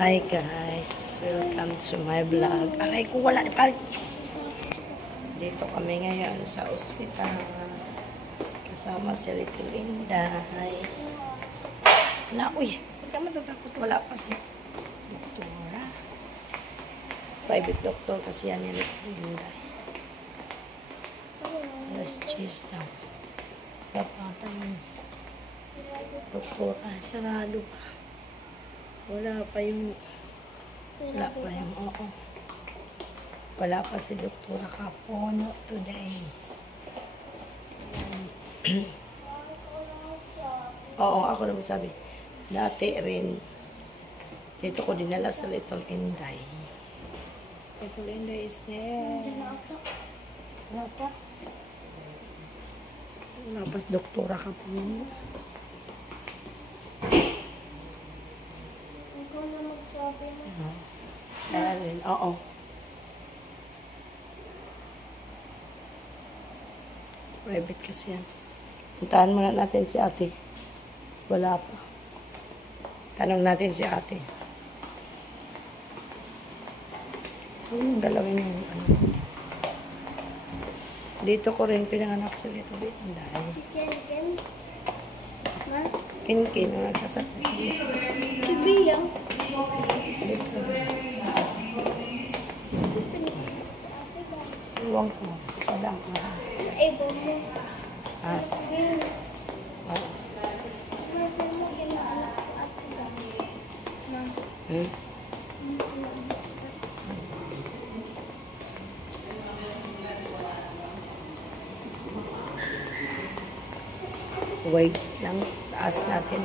Hi guys, welcome to my vlog. Aray ko, wala ni pare. Dito kami ngayon sa ospital. Kasama si Little Inday. Wala, uy. Huwag ka matatakot. Wala pa si doktora. Private doctor kasi yan ni Little Inday. Alas 10 daw. Dapatan. Doktor, sarado pa. Wala pa yung, oo. Wala pa si Doktora Capono today. Oo, ako naman sabi. Dati rin, dito ko dinala sa Little Inday. Little Inday is there. Wala pa. Wala pa si Doktora Capono. Oo. Private kasi yan. Puntahan muna natin si ate. Wala pa. Tanong natin si ate. Yung dalawin yung ano. Dito ko rin pinanganak si Little Inday. Si Ken? Ha? Kin na nagkasakit. Kibi yan? Iwan ko. Padang. Ebo mo. Ha? Oo. Kasi mo inaanak at na. Wait lang. Taas natin.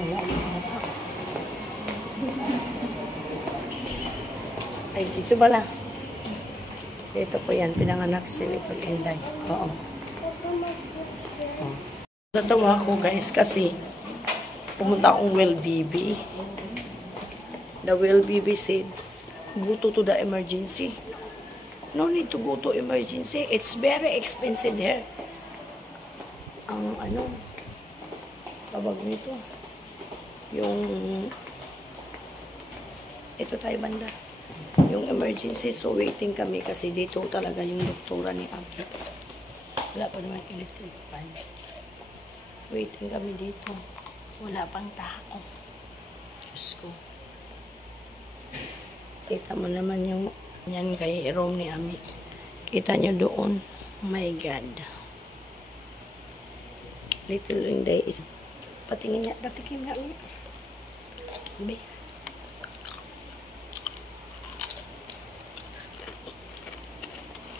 Wala. Ay, dito pala. Dito po yan. Pinanganak si Little Inday. Oo. Natawa ko guys kasi pumunta akong Well Baby. The Well Baby said, go to the emergency. No need to go to emergency. It's very expensive here. Ang ano, tawag nito. Yung, ito tayo banda. Yung emergency, so waiting kami kasi dito talaga yung doktora ni Abby. Wala pa naman electric fan. Waiting kami dito. Wala pang tao. Diyos ko. Kita mo naman yung yan kay room ni Ami. Kita nyo doon. Oh my God. Little Inday is patingin niya. Patikim na Ami. Be.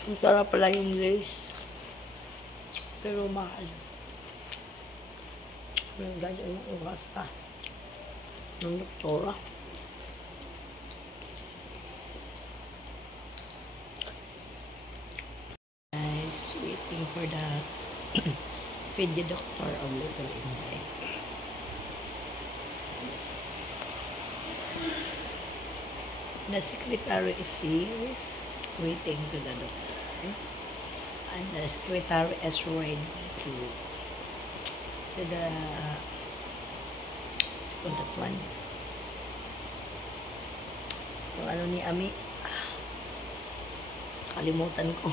Ang sarap pala yung lace. Pero mahal. Pero ganyan yung oras pa. Ng doktora. Guys, waiting for the feed the doctor of Little Inday. The secretary is here. Waiting to the doctor. And the secretary is ready to the one. Yung ano ni Ami, kalimutan ko.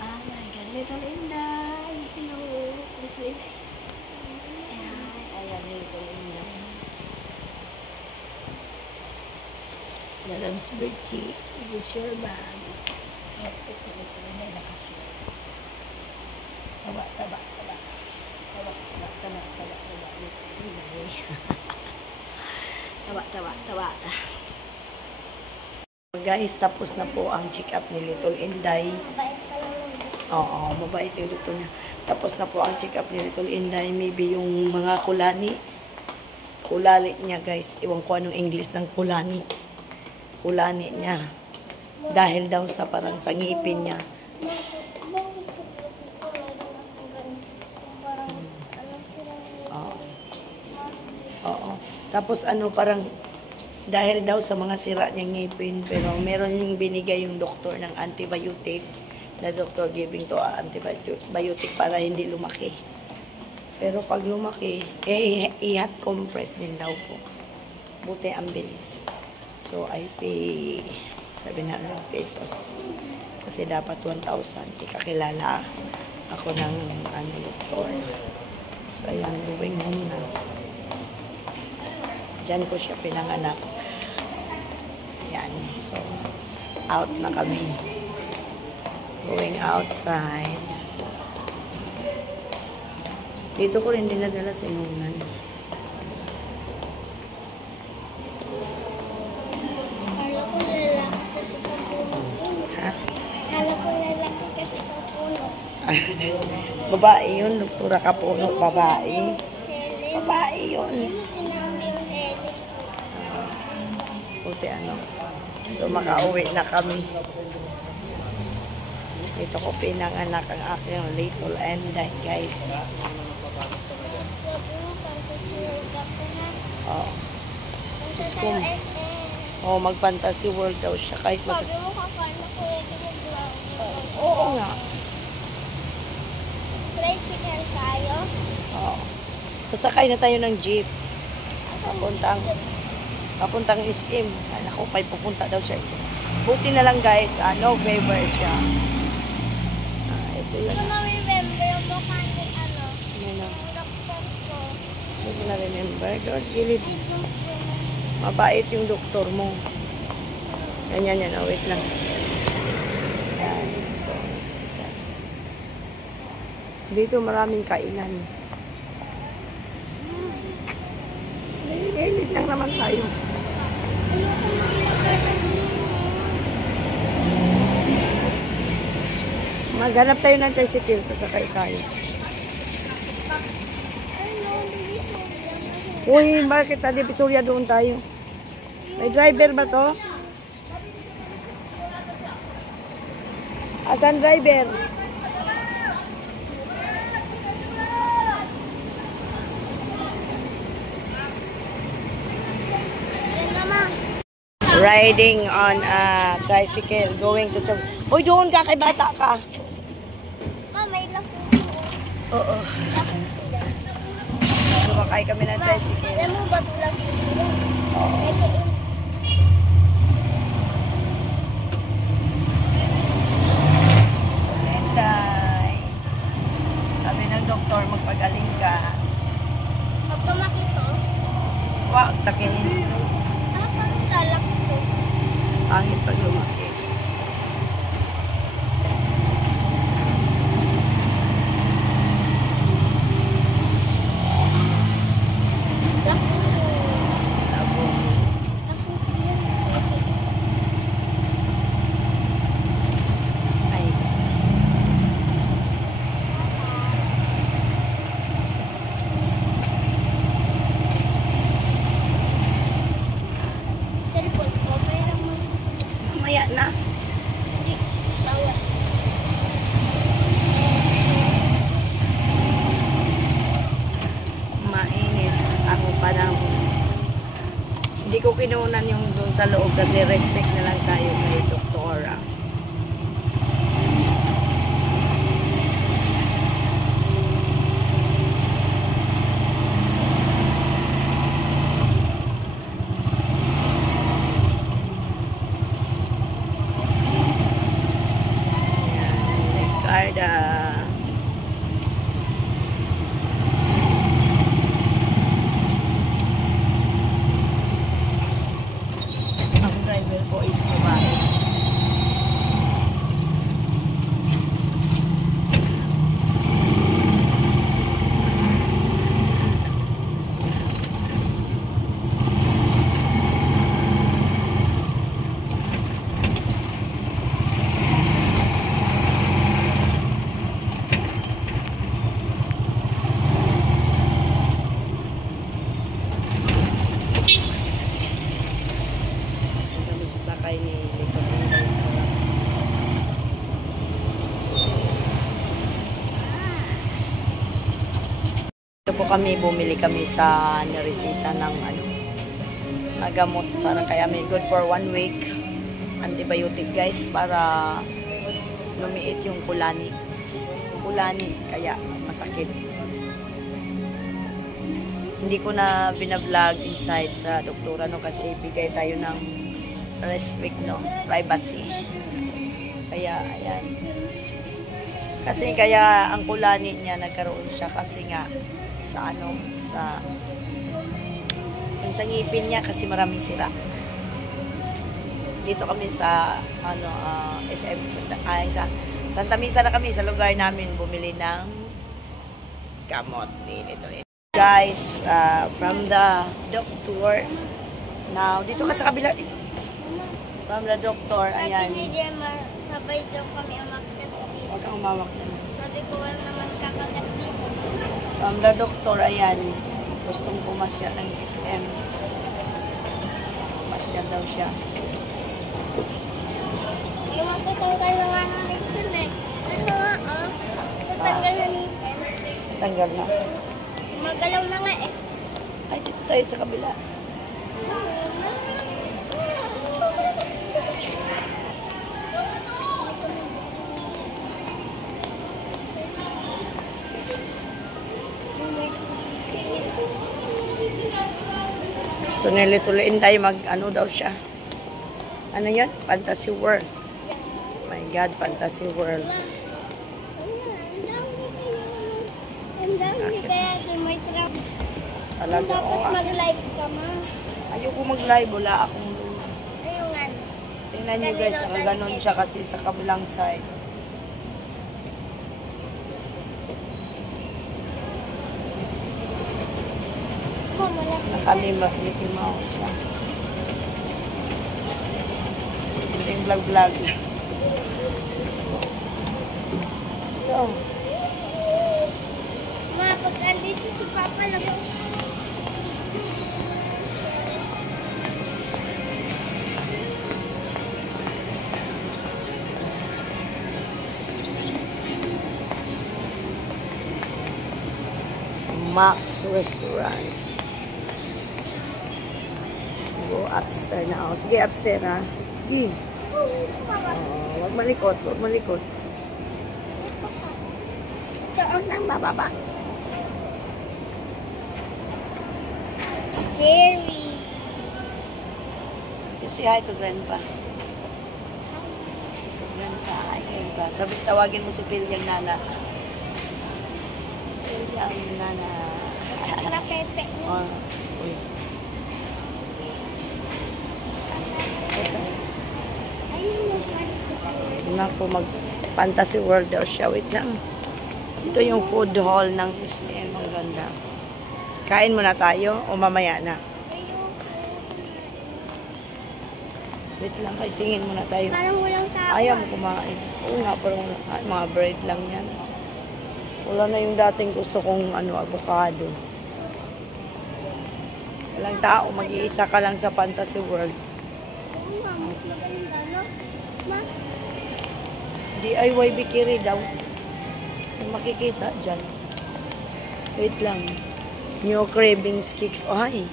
Oh my God, Little Inday. Hello, Little Inday. Ayan, Little Inday. Madam's Birchie, this is your bag. Taba. Guys, tapos na po ang check-up ni Little Inday. Oo, mabait yung doktor niya. Tapos na po ang check-up ni Little Inday. Maybe yung mga kulani niya, guys. Iwan ko anong English ng kulani niya. Dahil daw sa parang sa ngipin niya. Oo. Tapos ano, parang dahil daw sa mga sira niyang ngipin, pero meron yung binigay yung doktor ng antibiotic. The doctor giving to antibiotic para hindi lumaki. Pero pag lumaki, i-hot compress din daw po. Buti ang bilis. So, I pay 700 pesos. Kasi dapat 1,000. Ikakilala ako ng doktor. So, ayan, going home na. Diyan ko siya pinanganak. Ayan. So, out na kami. Going outside. Dito ko rin dinadala si Nunan. Kala ko lalaki kasi kapuno. Ha? Kala ko lalaki kasi kapuno. Babae yun, Doktora Kapuno. Babae. Helen. Babae yun. Sinabi yung Helen. Buti ano. So, makauwi na kami. Dito ko pinanganak ang aking little Enday, guys. Sabi mo, fantasy world ako na. Oh. Punta Diyos ko. tayo SM. Oh, mag-fantasy world daw siya kahit Sabi mo, kakano ko yung vlog. Oo nga. Tricycle tayo. Oo. Sasakay na tayo ng jeep. Papuntang SM. Ako pa pupunta daw siya. Buti na lang guys, no favor siya. Ito Hindi yun. ko na-remember yung mukha ni ano. Ano? Yung doktor ko. Hindi ko na remember. Lord, gilid. I don't remember. Mabait yung doktor mo. Yan. Oh, wait lang. Yan. Dito maraming kainan. Gilid lang naman tayo. Maghanap tayo ng tricycle, sasakay tayo. Uy, bakit sa Divisoria doon tayo? May driver ba to? Asan driver? Yan naman. Riding on a tricycle, going to Chong. Uy, doon ka, kay bata ka. Ma, may laki. Oo. Laki sila. Sumakay kami ng tricycle. Alam mo ba ito laki sila? Ito yung Enday. Sabi ng doktor, magpagaling ka. pagpamaki to. Wag, takinin. Ah, parang lalaki to. Pangit pag lumaki. Laki to. Labo. Laki sila. Ay. Cellphone ko, pero mo. Mamaya na. Hindi. Bawal. Mainit. Ako pa lang. Hindi ko kinunan yung doon sa loob kasi respect na lang tayo kay Doktora. Ayan, Ricarda. Ang driver ko is babae. Sakay ni Lito. Ito po kami, bumili kami sa niresita ng na gamot. Parang kaya may good for 1 week. Antibiotic guys para lumiit yung kulani. Kulani, kaya masakit. hindi ko na binablog inside sa doktora, no, kasi bigay tayo ng respect, no, privacy. Kaya, ayan. Kasi kaya ang kulani niya nagkaroon siya kasi nga sa ano, sa yung sa ngipin niya kasi maraming sira. Dito kami sa ano SM sa Santa Misa na kami sa lugar namin bumili ng gamot nito. Guys, from the doctor. Now, dito ka sa kabila dito. From the doctor, ayan. Sabi ni Gemma, sabay daw kami umakyat dito. Huwag kang umawak na. Sabi ko, wala naman kakagat dito. From the doctor, ayan. Gustong pumasya ng SM. Pumasya daw siya. Yung magtatanggal na nga ng ngipin eh. Ano nga, oh. Tatanggal na ngipin. Tanggal na. Magalaw na nga eh. Ay, dito tayo sa kabila. So, nilituloyin tayo ano daw siya. Ano yan? Fantasy World. My God, Fantasy World. Ang dami kaya di may traffic. Talaga, Dapat oo. mag-live ka, ma. Ayoko mag-live. Wala akong Ayun nga. tingnan nyo guys, nakaganon siya kasi sa kabilang side. Oh, malaki. Nakalima, Mickey Mouse siya. Ito yung vlog-vlog. So, ito. Ma, pag andito si Papa lang. Max Restaurant. Go upstairs na ako. Sige, upstairs na. Sige. Huwag malikot, huwag malikot. Huwag nang bababa. Scary. You say hi to Grandpa. Grandpa, hi Grandpa. Sabi, tawagin mo si Pilyang Nana. Pilyang Nana. Para pepe. Oh, uy. Ayun yung fantasy. Naku, mag-fantasy world daw siya. Wait lang. Ito yung food hall ng SM. Ang ganda. Kain muna tayo o mamaya na? Wait lang, kay tingin muna tayo. Parang walang tao. Ayaw mo kumain. Oo nga, parang mga bread lang yan. Wala na yung dating gusto kong avocado. Walang tao, mag-iisa ka lang sa fantasy world. Oo nga, mas maganda, no? Ma? DIY bikini daw. Yung makikita dyan. Wait lang. New cravings kicks. Oh, hi.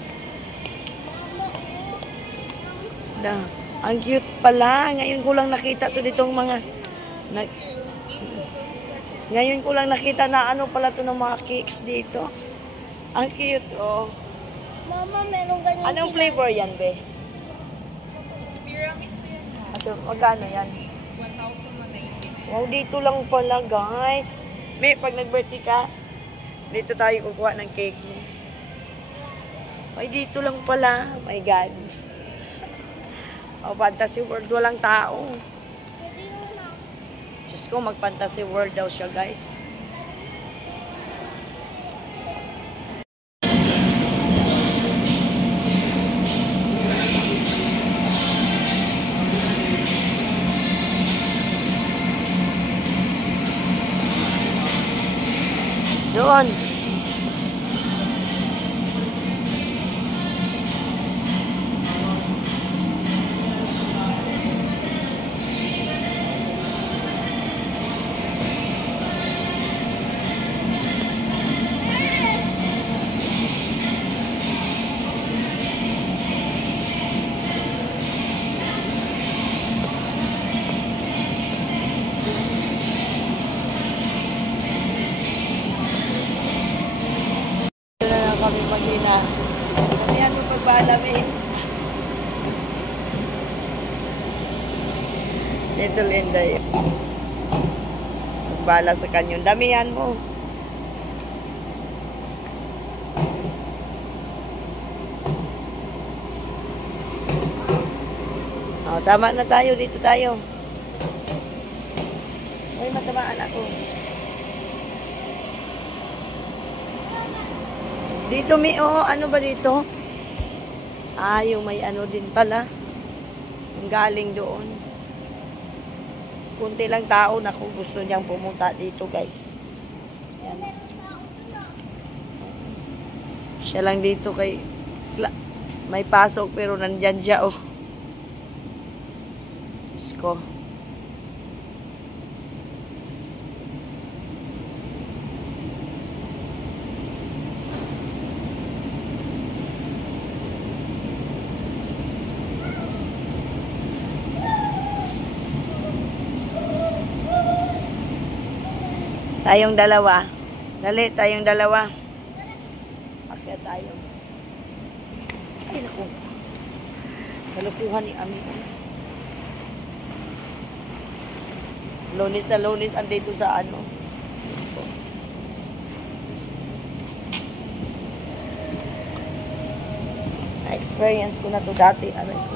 Da. Ang cute pala. Ngayon ko lang nakita to ditong mga... Ngayon ko lang nakita na ano pala to ng mga cakes dito. Ang cute, oh. Mama, meron ganyan Anong sila. flavor yan, be? Tiramisu yan. Ito, magkano yan? 1,090. Wow, dito lang pala, guys. May, pag nag-birthday ka, dito tayo kukuha ng cake mo. Ay, dito lang pala. Oh my God. Oh, fantasy world, walang tao. Pwede yun, ma. Diyos ko, mag-fantasy world daw siya, guys. Doon. na. Damihan mo pagbaalamin. Little Inday. Pagbala sa kanyon. Damihan mo. Oh, tama na tayo. Dito tayo. Uy, matamaan ako. Dito, oh, ano ba dito? Ah, yung may ano din pala. Yung galing doon. Kunti lang tao na kung gusto niyang pumunta dito, guys. Yan. Siya lang dito kay may pasok pero nandyan siya, oh. Diyos ko. Tayong dalawa. Dali, tayong dalawa. Akyat tayo. Ay, naku. Kalukuhan ni Ami. Lunis na lunis andito sa ano. Na-experience ko na to dati. Aray ko.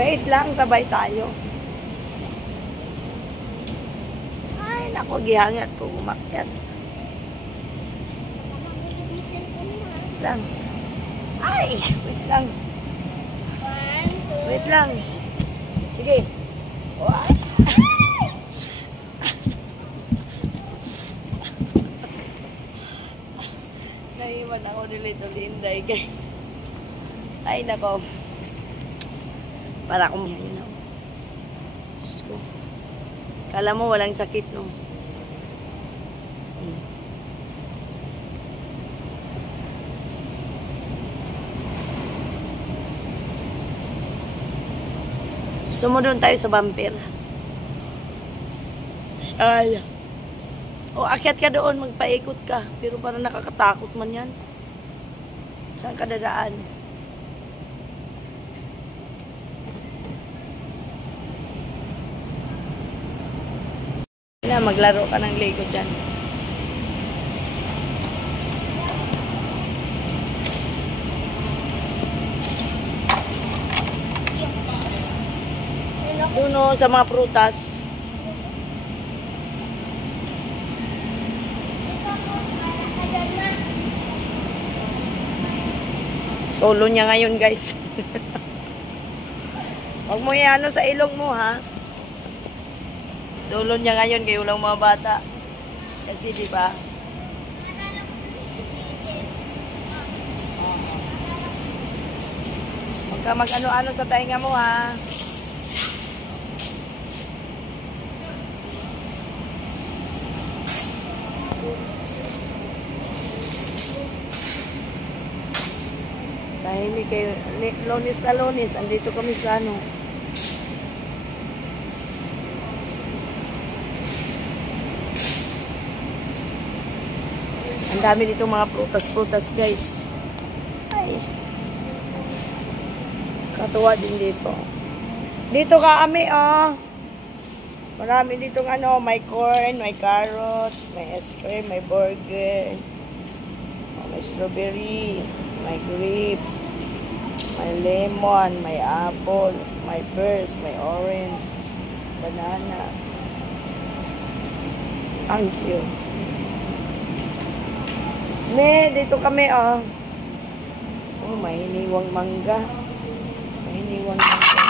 Wait lang, sabay tayo. Ay, naku, gihangat ko, umakyat. Wait lang. Ay, wait lang. Wait lang. Sige. What? Naiwan ako ni Little Inday, guys. Ay, nako. Para akong yun na. Diyos ko. Kala mo walang sakit, no? Gusto mo doon tayo sa bumper? Ay. O, akyat ka doon, magpaikot ka. Pero parang nakakatakot man yan. Saan ka dadaan? Na, maglaro ka ng Lego dyan. Doon o, sa mga prutas. Solo niya ngayon, guys. Huwag mo yan sa ilong mo, ha? Solo niya ngayon kayo lang mga bata. Kasi di ba? Huwag ka mag-ano-ano sa tainga mo, ha? Dahil hindi kayo Lunes na Lunes, andito kami sa ano. Ang dami dito mga prutas-prutas, guys. Ay. Katuwa din dito. Dito ka, Ami, oh. Marami dito ano, may corn, may carrots, may ice cream, may burger, may strawberry, may grapes, may lemon, may apple, may pears, may orange, banana. Ang cute. Ne, dito kami, oh. Oh, may hiniwang mangga. May hiniwang mangga.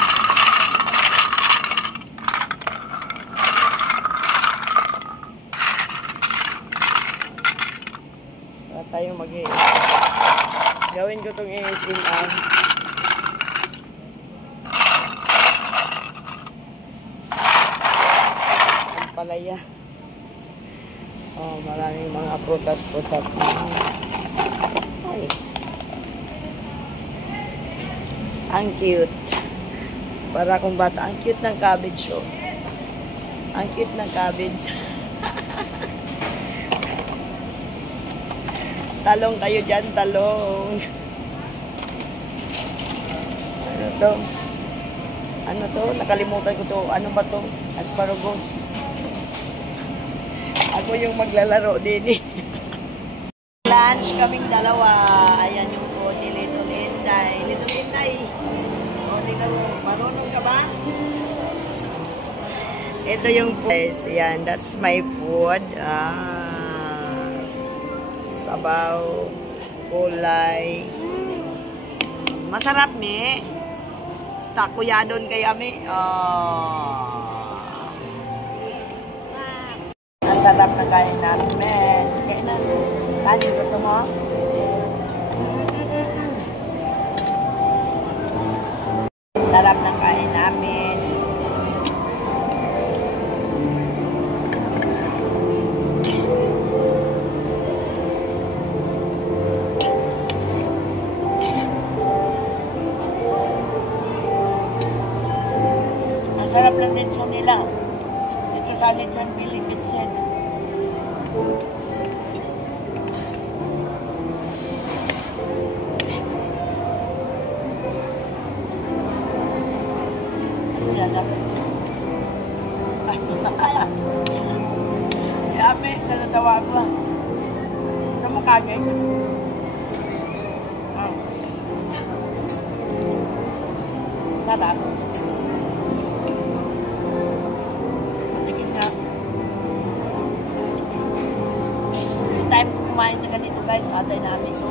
Wala tayong gawin ko itong ASMR. Ang palaya. Oh, maraming mga prutas-prutas. Ay. Ang cute. Para akong bata. Ang cute ng cabbage, oh. Ang cute ng cabbage. Talong kayo dyan, talong. Ano to? Ano to? Nakalimutan ko to. Ano ba to? Asparagus. Ako yung maglalaro din eh. Lunch kaming dalawa. Ayan yung food ni Little Inday. Little Inday. O, tingnan mo. Marunong ka ba? Ito yung food. Guys, ayan. That's my food. Sabaw. Kulay. Masarap, me. Takuyadon kay Ami. Ang sarap na kain namin. Kaya na. Kanin gusto mo? Sarap ng kain namin. Ang sarap lang dito nila. Dito sa Litson Philippines. Yami, natatawa ko lang. Sa mukha niya. Sarap. Patigin na. This time kung kumain sa ganito guys, atay namin ito.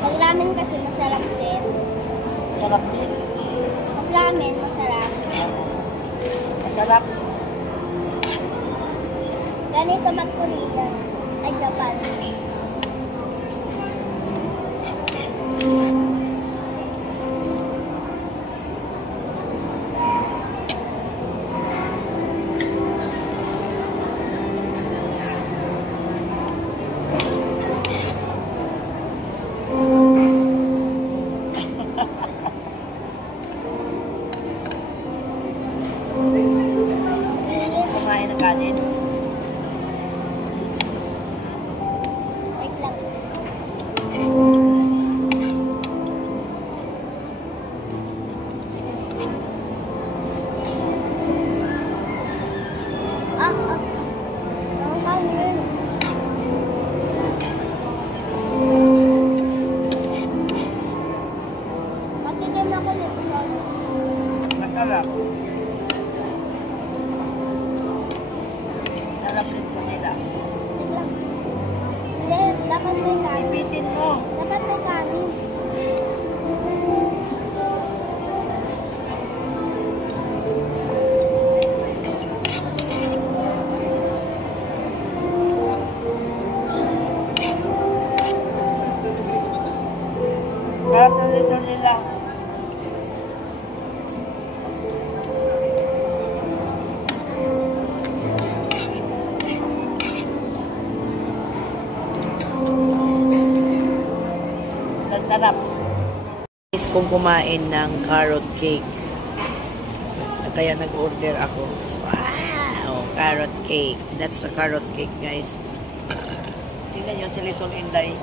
Pag ramen kasi masarap din. Sarap din. Pag ramen, masarap. Masarap. Ganito mag-Korean. Ay, Japan. Kumain ng kanin. Wait lang. Ang kanin. Matikim ako nito. Masarap. Sarap rin sa nila. Wait lang. Hindi, dapat may kanin. Ipitin mo. Dapat may kanin. Sarap na nito nila. Ang sarap. Is kung kumain ng carrot cake. Kaya nag-order ako. Wow! Carrot cake. That's a carrot cake, guys. Tingnan nyo si Little Inday.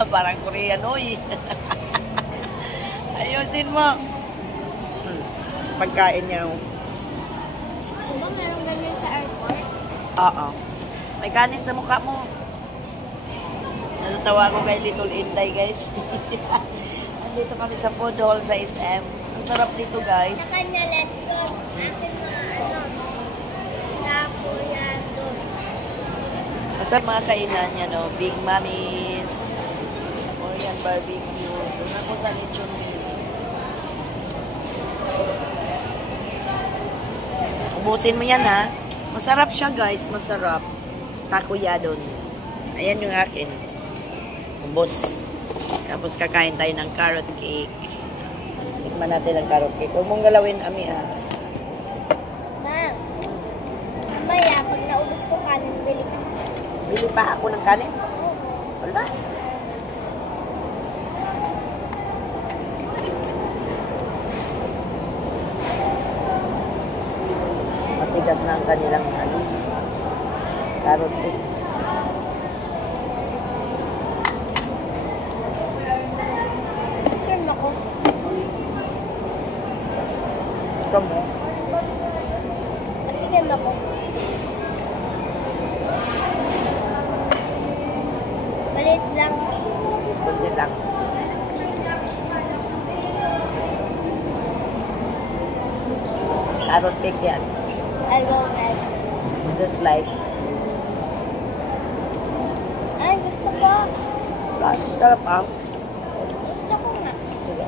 Parang Korean, oy. Ayusin mo. Pagkain niya. Diba meron ganyan sa airport? Oo. May kanin sa mukha mo. Natatawa ko kay Little Inday, guys. Nandito kami sa food hall sa SM. Ang sarap dito, guys. Sa kanya lechon. Akin na napuyado. Basta mga kainan niya, no? Big Mamis. Korean barbecue. Doon ako sa lechon. Ubusin mo yan, ha? Masarap siya, guys. Masarap. Takuyadon. Ayan yung akin. Ubos. Tapos kakain tayo ng carrot cake. Tikman natin ang carrot cake. Huwag mong galawin, Ami, ha? Ma'am, mamaya, pag naubos ko kanin, bili ka. Bili pa ako ng kanin? Wala. ng kanilang ano, carrot cake. Turn ako. Come on. Natikim ako. Maliit lang. Kunti lang. Carrot cake yan. I don't like. You don't like. Ay, gusto ko. Sarap ah. Gusto ko nga. Sige.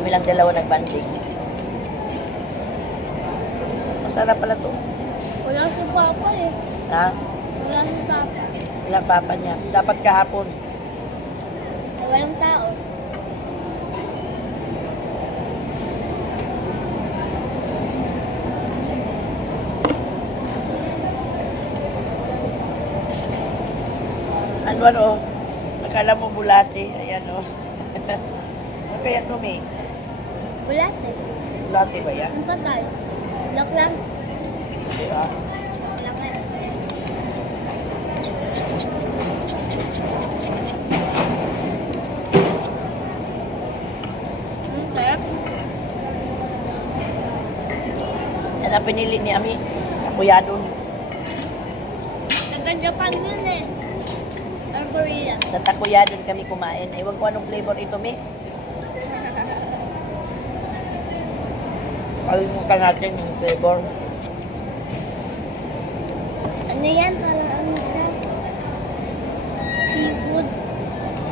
Kami lang dalawa nagbanding. Masarap pala to. Wala si Papa eh. Ha? Wala si Papa. Wala papa niya. Dapat kahapon. Ay, walang tao. Anwar oh. Akala mo bulate. Ayan oh. Ano kaya to, May? Wala eh. Bulate ba yan? Ano pa tayo? Lock lang. Diba? Wala ka. Sarap. Yan ang pinili ni Ami. Takuyadon. Taga-Japan yun eh. Or Korea. Sa takuyadon kami kumain. Ewan ko anong flavor ito, May. Kalimutan natin yung flavor. Ano yan? Parang ano siya? Seafood.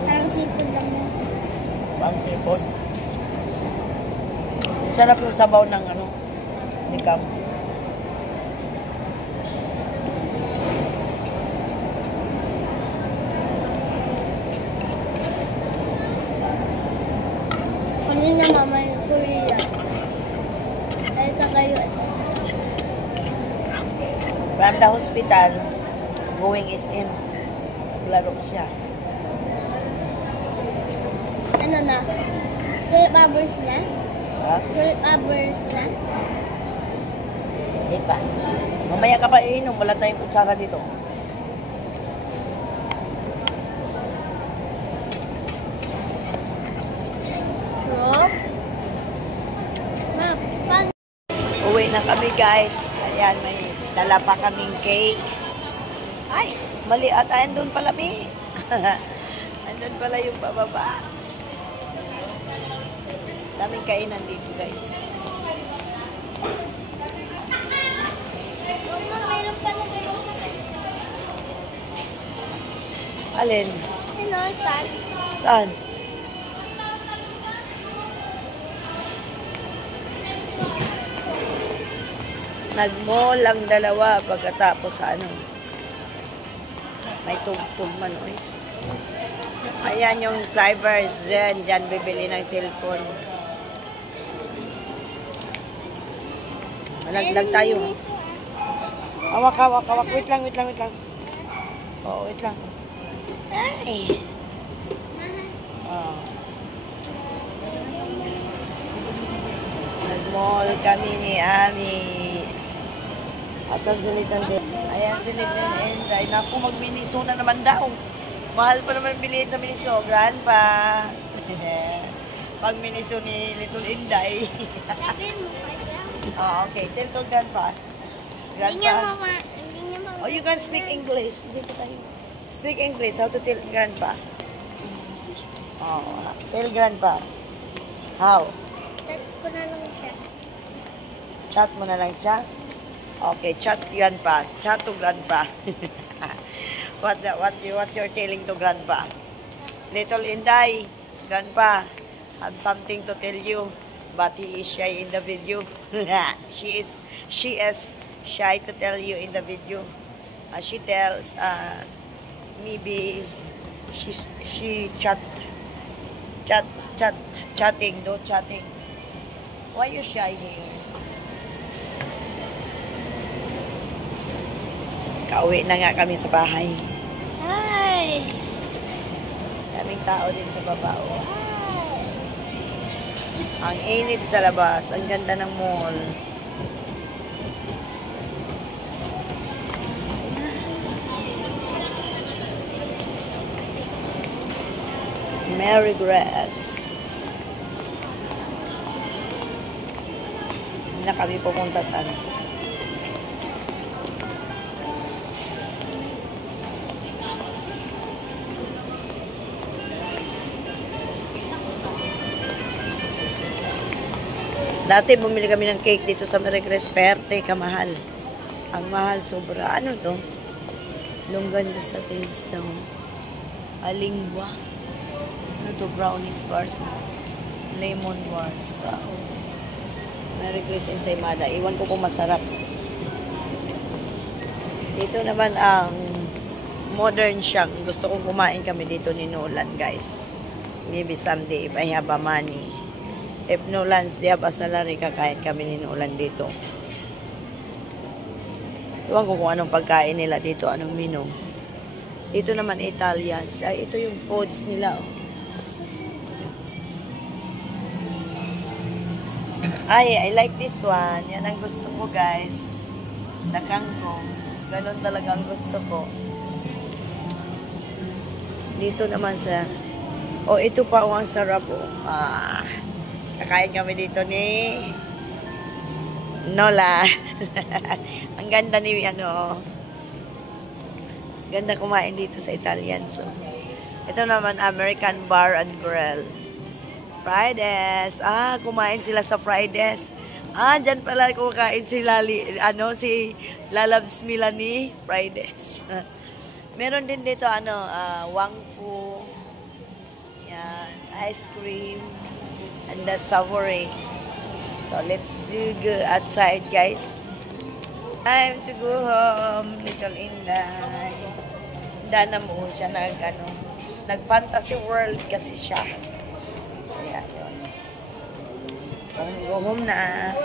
Parang seafood lang yan. Pang flavor. Sarap yung sabaw ng ano, nikam. Kanina mama yung Korea. Ay, kakayo siya. From the hospital, going is in. Laro siya. Ano na? Tulip hours na? Ha? Tulip hours na? Hindi pa. Mamaya ka pa iinom. Wala tayong kutsara dito. Bro? Ma, pan. Uwi na kami, guys. Ayan, may dala pa kaming cake. Ay, mali ata. Andun pala, Mi. Andun pala yung pababa. Daming kainan dito, guys. Mama, mayroon pala ganun. Alin? Ano, saan? Saan? Nag-mall ang dalawa pagkatapos sa ano. May tugtog man, oy. Ayan yung cybers dyan. Dyan bibili ng cellphone. Naglag tayo. Hawak, hawak, hawak. Wait lang, wait lang, wait lang. Oo, wait lang. Ay. Oh. Nag-mall kami ni Ami. Asan si Little din? Ayan si Little Inday. Naku, mag-miniso na naman daw. Mahal pa naman bilihin sa miniso. Grandpa. Pag-miniso ni Little Inday. Sabihin mo kaya. Oh, okay. Tell to Grandpa. Hindi niya Grandpa. mama. Hindi niya mama. Oh, you can speak English. Hindi ko tayo. Speak English. How to tell Grandpa? Oh, tell Grandpa. How? Chat ko na lang siya. Chat mo na lang siya? Okay, chat Grandpa. Chat to Grandpa. what you're telling to Grandpa? Little Inday, Grandpa, have something to tell you, but he is shy in the video. she is shy to tell you in the video. She tells maybe she chatting, no chatting. Why you shy here? Kauwi na nga kami sa bahay. Hi! Daming tao din sa baba. Oh. Ang init sa labas. Ang ganda ng mall. Mary Grass. Hindi na kami pupunta sa ano. Dati bumili kami ng cake dito sa Mary Grass, perte, kamahal. Ang mahal sobra. Ano to? Longganisa sa taste daw. Alingwa. Ano to? Brownies bars mo. Lemon bars. Mary Grass Ensaymada. Iwan ko kung masarap. Dito naman ang modern siyang. Gusto kong kumain kami dito ni Nolan, guys. Maybe someday if I have a money. If no lunch, di ba salary, kakain kami ni Nolan dito. Iwan ko kung anong pagkain nila dito, anong menu. Dito naman Italians. Ay, ito yung foods nila. Oh. Ay, I like this one. Yan ang gusto ko, guys. Nakangkong. Ganon talaga ang gusto ko. Dito naman sa... Oh, ito pa ang sarap. Oh. Kakain kami dito ni Nola. Ang ganda ni ganda kumain dito sa Italian. So, ito naman American Bar and Grill. Fridays. Kumain sila sa Fridays. Dyan pala kumakain sila si Lalabs Milani Fridays. Meron din dito Wang Fu. Yan, ice cream. And the savory. So let's go outside, guys. Time to go home, little Inday. Dana mo siya nag-fantasy world kasi siya. Kaya yun. Go home na.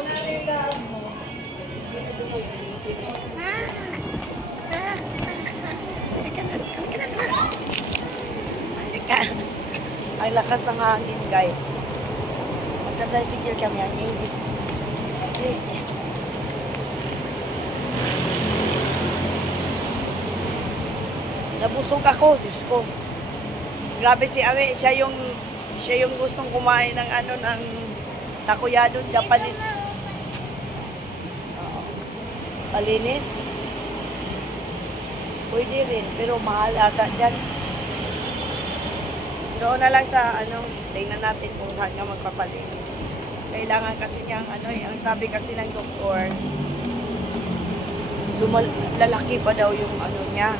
Ay, lakas ng hangin, guys. Nag-tricycle kami, ang init. Nabusog ako, Diyos ko. Grabe si Ame, siya yung gustong kumain ng ng takoyado, Japanese. Palinis. Pwede rin, pero mahal ata dyan. Doon na lang sa tingnan natin kung saan ka magpapalinis. Kailangan kasi niyang ang sabi kasi ng doktor, lalaki pa daw yung niya.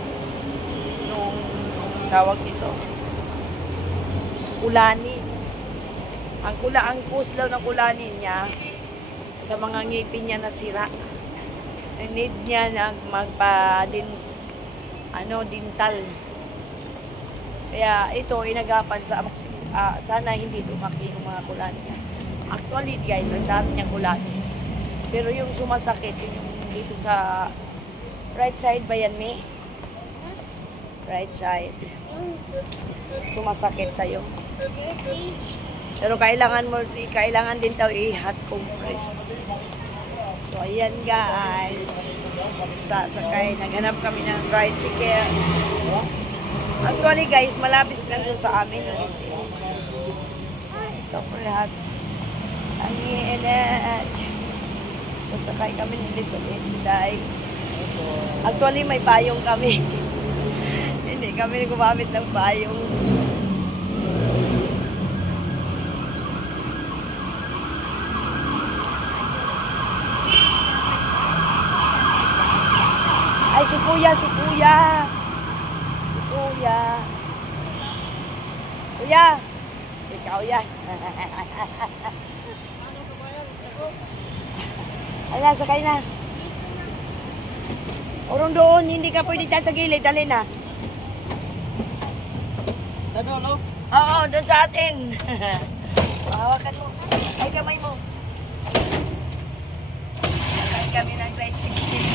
Nung tawag dito. Kulani. Ang cause daw ng kulani niya sa mga ngipin niya na sira. Need niya na dental. Kaya ito, inagapan sana hindi lumaki yung mga kulani niya. Actually, guys, ang dami niyang kulani. Pero yung sumasakit, yung dito sa right side ba yan, May? Right side. Sumasakit sa'yo. Pero kailangan din daw i-hot compress. So, ayan, guys. Sasakay. Naghanap kami ng tricycle. Actually, guys, malapit lang doon sa amin yung SM. Super hot. Ang init. Sasakay kami dito. Actually, may payong kami. Hindi kami gumamit ng payong. Ay, si Kuya. Kuya! Si ikaw yan. Ala, sakay na. Urong doon, hindi ka pwede dyan sa gilid. Dali na. Sa dulo? Oo, doon sa atin. Hawakan mo. Ay, kamay mo. Sakay kami ng tricycle.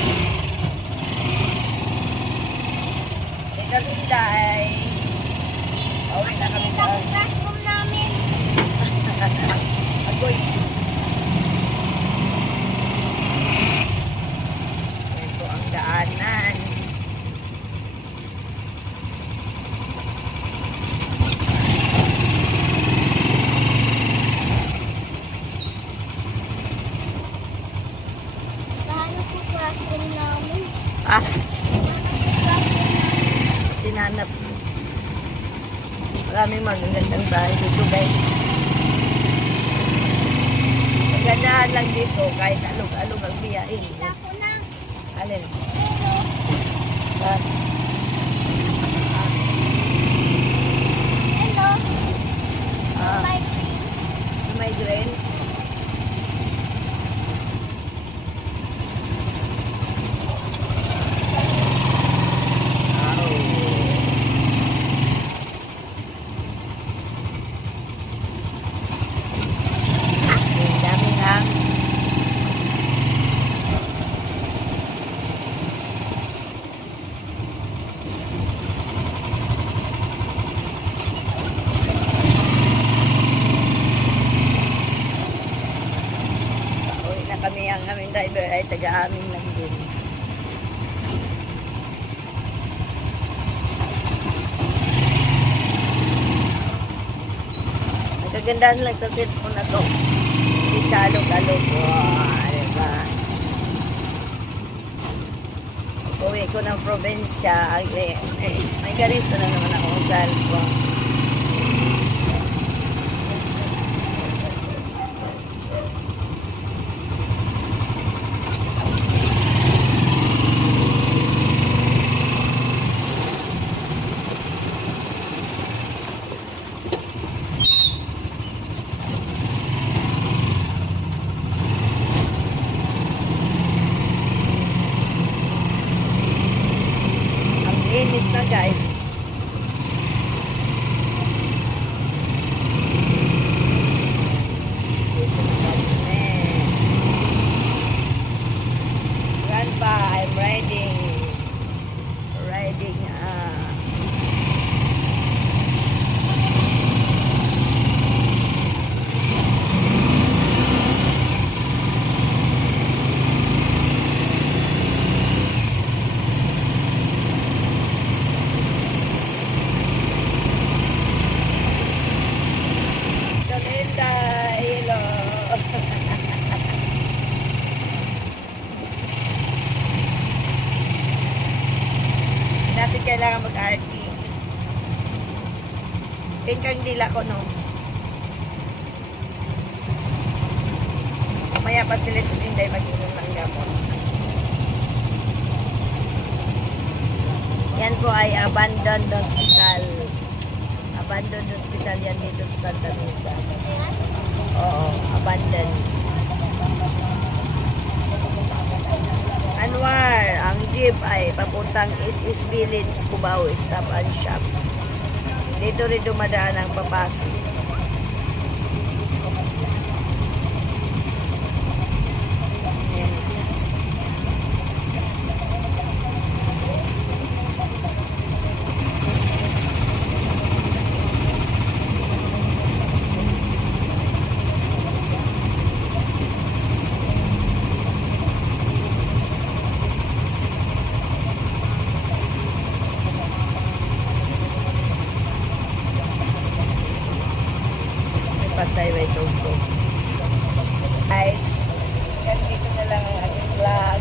classroom namin. Ah, Classroom namin. tinanap. Maraming magagandang bahay dito, guys. Magandahan lang dito kahit alog-alog ang biyahin. Ako na. Alin? Pero, Ah, hello. ah, Bye. migraine. Ang daming hangs. Uwi na kami, ang aming driver ay taga-amin lang din. Nagkagandahan lang sa cellphone na to. Hindi siya alog-alog. Wow, diba? Uwi ko ng probinsya. May ganito na naman akong cellphone. Ang init na, guys. Dito na kami. Grandpa, I'm riding. Riding, Kalinda, ilo. Hindi natin kailangan mag-RT. Tingkang dila ko, no? Mamaya pa sila hindi mag-inom ng gamot. Yan po ay abandoned hospital. Abandoned hospital yan dito sa Santa Mesa. Oo, abandoned. Anwar, ang jeep ay papuntang Is Village, Cubao, Stop and Shop. Dito rin dumadaan ang papasok. Ayan. Patay may tungkol. Guys, ganito na lang ang aking vlog.